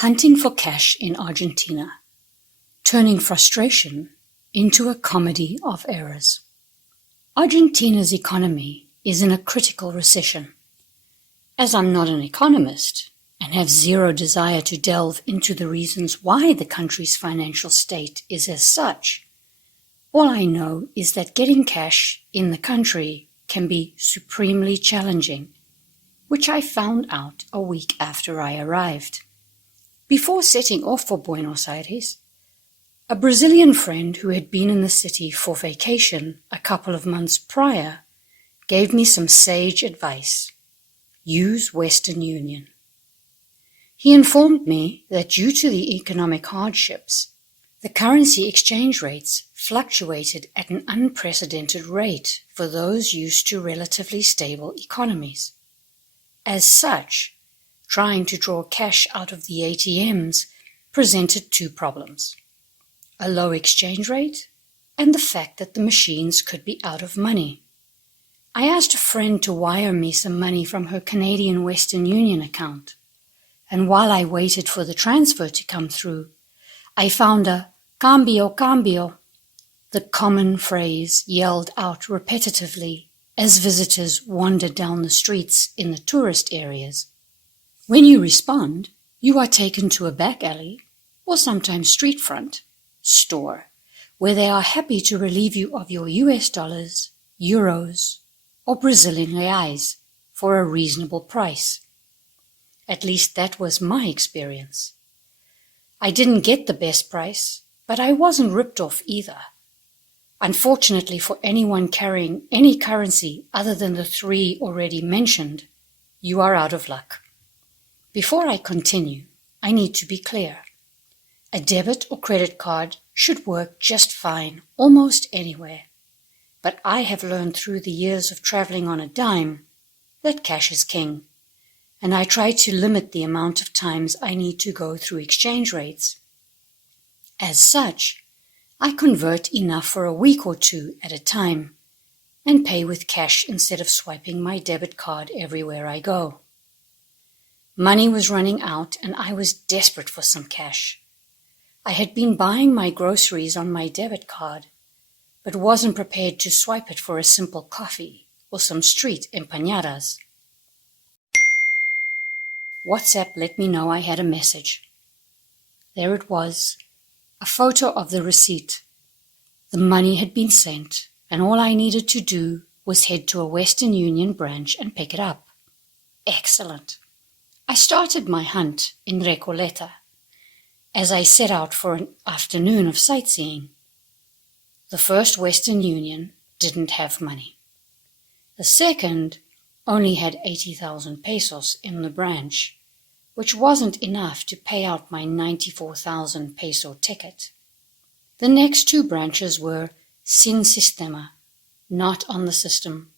Hunting for cash in Argentina, turning frustration into a comedy of errors. Argentina's economy is in a critical recession. As I'm not an economist and have zero desire to delve into the reasons why the country's financial state is as such, all I know is that getting cash in the country can be supremely challenging, which I found out a week after I arrived. Before setting off for Buenos Aires, a Brazilian friend who had been in the city for vacation a couple of months prior gave me some sage advice. Use Western Union. He informed me that due to the economic hardships, the currency exchange rates fluctuated at an unprecedented rate for those used to relatively stable economies. As such, trying to draw cash out of the ATMs presented two problems: a low exchange rate and the fact that the machines could be out of money. I asked a friend to wire me some money from her Canadian Western Union account, and while I waited for the transfer to come through, I found a "cambio, cambio," the common phrase yelled out repetitively as visitors wandered down the streets in the tourist areas. When you respond, you are taken to a back alley, or sometimes street front, store, where they are happy to relieve you of your US dollars, euros, or Brazilian reais for a reasonable price. At least that was my experience. I didn't get the best price, but I wasn't ripped off either. Unfortunately for anyone carrying any currency other than the three already mentioned, you are out of luck. Before I continue, I need to be clear. A debit or credit card should work just fine almost anywhere. But I have learned through the years of traveling on a dime that cash is king, and I try to limit the amount of times I need to go through exchange rates. As such, I convert enough for a week or two at a time and pay with cash instead of swiping my debit card everywhere I go. Money was running out and I was desperate for some cash. I had been buying my groceries on my debit card, but wasn't prepared to swipe it for a simple coffee or some street empanadas. WhatsApp let me know I had a message. There it was, a photo of the receipt. The money had been sent, and all I needed to do was head to a Western Union branch and pick it up. Excellent. I started my hunt in Recoleta as I set out for an afternoon of sightseeing. The first Western Union didn't have money. The second only had 80,000 pesos in the branch, which wasn't enough to pay out my 94,000 peso ticket. The next two branches were sin sistema, not on the system,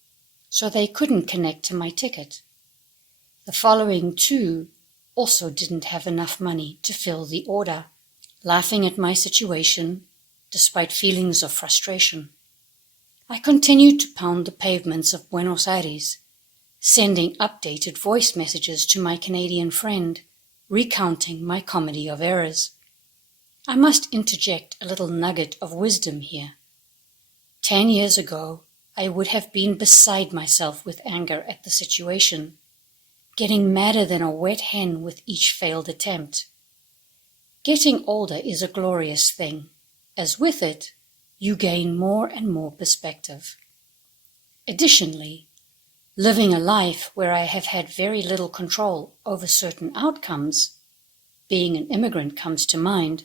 so they couldn't connect to my ticket. The following two also didn't have enough money to fill the order. Laughing at my situation, despite feelings of frustration, I continued to pound the pavements of Buenos Aires, sending updated voice messages to my Canadian friend, recounting my comedy of errors. I must interject a little nugget of wisdom here. 10 years ago, I would have been beside myself with anger at the situation, getting madder than a wet hen with each failed attempt. Getting older is a glorious thing, as with it, you gain more and more perspective. Additionally, living a life where I have had very little control over certain outcomes, being an immigrant comes to mind,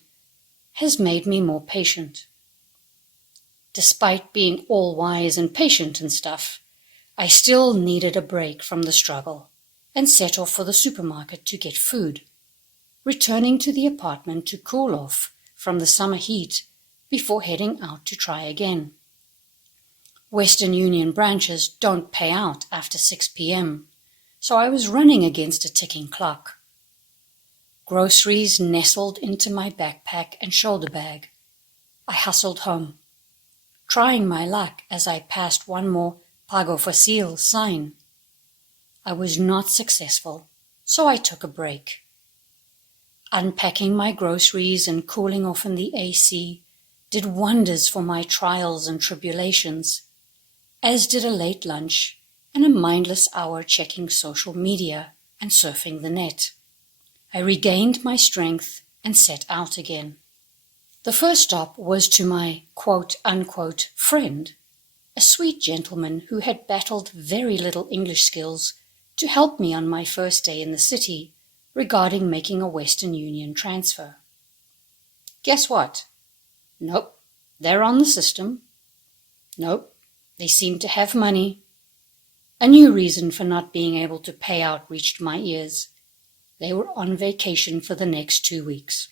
has made me more patient. Despite being all wise and patient and stuff, I still needed a break from the struggle and set off for the supermarket to get food, returning to the apartment to cool off from the summer heat before heading out to try again. Western Union branches don't pay out after 6 p.m., so I was running against a ticking clock. Groceries nestled into my backpack and shoulder bag. I hustled home, trying my luck as I passed one more Pago Fácil sign. I was not successful, so I took a break. Unpacking my groceries and cooling off in the AC did wonders for my trials and tribulations, as did a late lunch and a mindless hour checking social media and surfing the net. I regained my strength and set out again. The first stop was to my quote-unquote friend, a sweet gentleman who had battled very little English skills to help me on my first day in the city regarding making a Western Union transfer. Guess what? Nope, they're on the system. Nope, they seem to have money. A new reason for not being able to pay out reached my ears. They were on vacation for the next 2 weeks.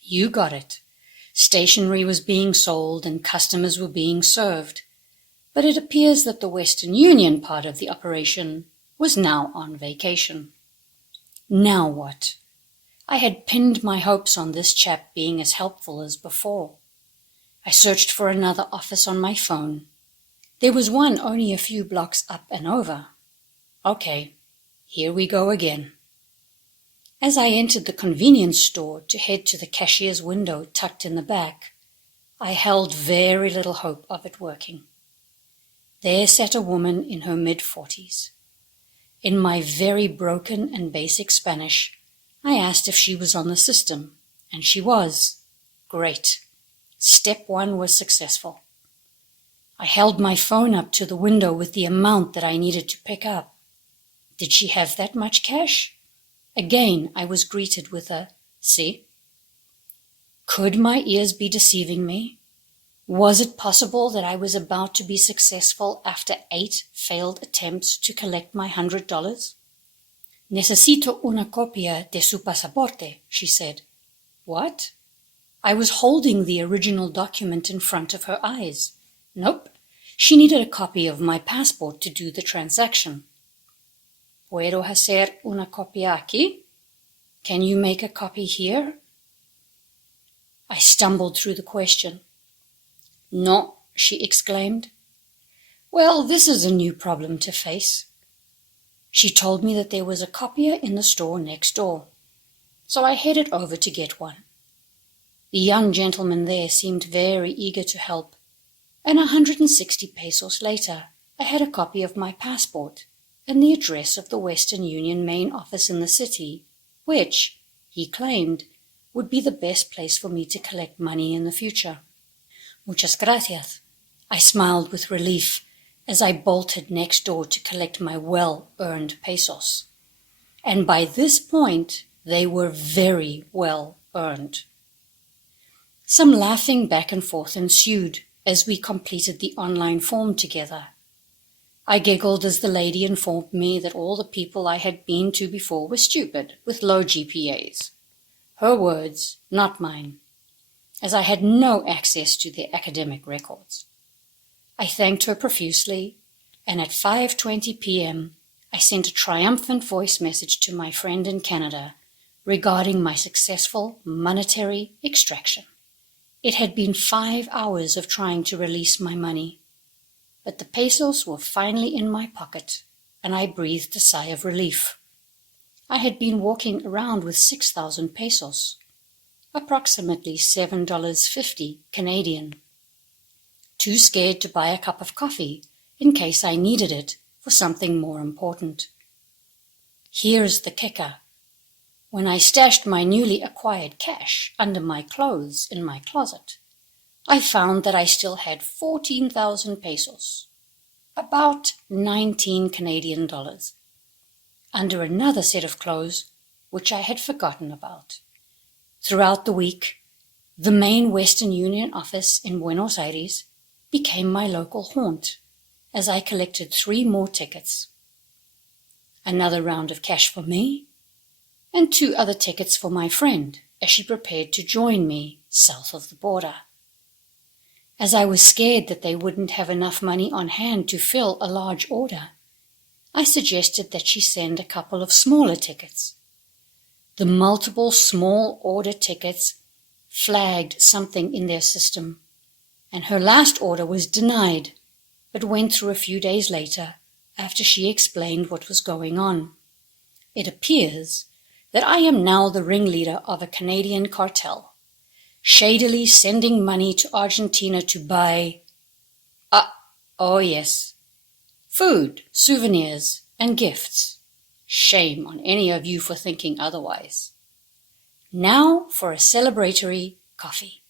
You got it. Stationery was being sold and customers were being served, but it appears that the Western Union part of the operation was now on vacation. Now what? I had pinned my hopes on this chap being as helpful as before. I searched for another office on my phone. There was one only a few blocks up and over. Okay, here we go again. As I entered the convenience store to head to the cashier's window tucked in the back, I held very little hope of it working. There sat a woman in her mid-40s. In my very broken and basic Spanish, I asked if she was on the system, and she was. Great. Step 1 was successful. I held my phone up to the window with the amount that I needed to pick up. Did she have that much cash? Again, I was greeted with a, "See?" Could my ears be deceiving me? Was it possible that I was about to be successful after 8 failed attempts to collect my $100? Necesito una copia de su pasaporte, she said. What? I was holding the original document in front of her eyes. Nope, she needed a copy of my passport to do the transaction. ¿Puedo hacer una copia aquí? Can you make a copy here? I stumbled through the question. No, she exclaimed. Well, this is a new problem to face. She told me that there was a copier in the store next door, so I headed over to get one. The young gentleman there seemed very eager to help, and 160 pesos later, I had a copy of my passport and the address of the Western Union main office in the city, which, he claimed, would be the best place for me to collect money in the future. Muchas gracias. I smiled with relief as I bolted next door to collect my well-earned pesos. And by this point, they were very well earned. Some laughing back and forth ensued as we completed the online form together. I giggled as the lady informed me that all the people I had been to before were stupid, with low GPAs. Her words, not mine, as I had no access to their academic records. I thanked her profusely, and at 5:20 p.m., I sent a triumphant voice message to my friend in Canada regarding my successful monetary extraction. It had been 5 hours of trying to release my money, but the pesos were finally in my pocket, and I breathed a sigh of relief. I had been walking around with 6,000 pesos, approximately $7.50 Canadian, too scared to buy a cup of coffee in case I needed it for something more important. Here's the kicker. When I stashed my newly acquired cash under my clothes in my closet, I found that I still had 14,000 pesos, about 19 Canadian dollars, under another set of clothes which I had forgotten about. Throughout the week, the main Western Union office in Buenos Aires became my local haunt as I collected 3 more tickets. Another round of cash for me, and 2 other tickets for my friend as she prepared to join me south of the border. As I was scared that they wouldn't have enough money on hand to fill a large order, I suggested that she send a couple of smaller tickets. The multiple small order tickets flagged something in their system, and her last order was denied, but went through a few days later after she explained what was going on. It appears that I am now the ringleader of a Canadian cartel, shadily sending money to Argentina to buy, oh yes, food, souvenirs, and gifts. Shame on any of you for thinking otherwise. Now for a celebratory coffee.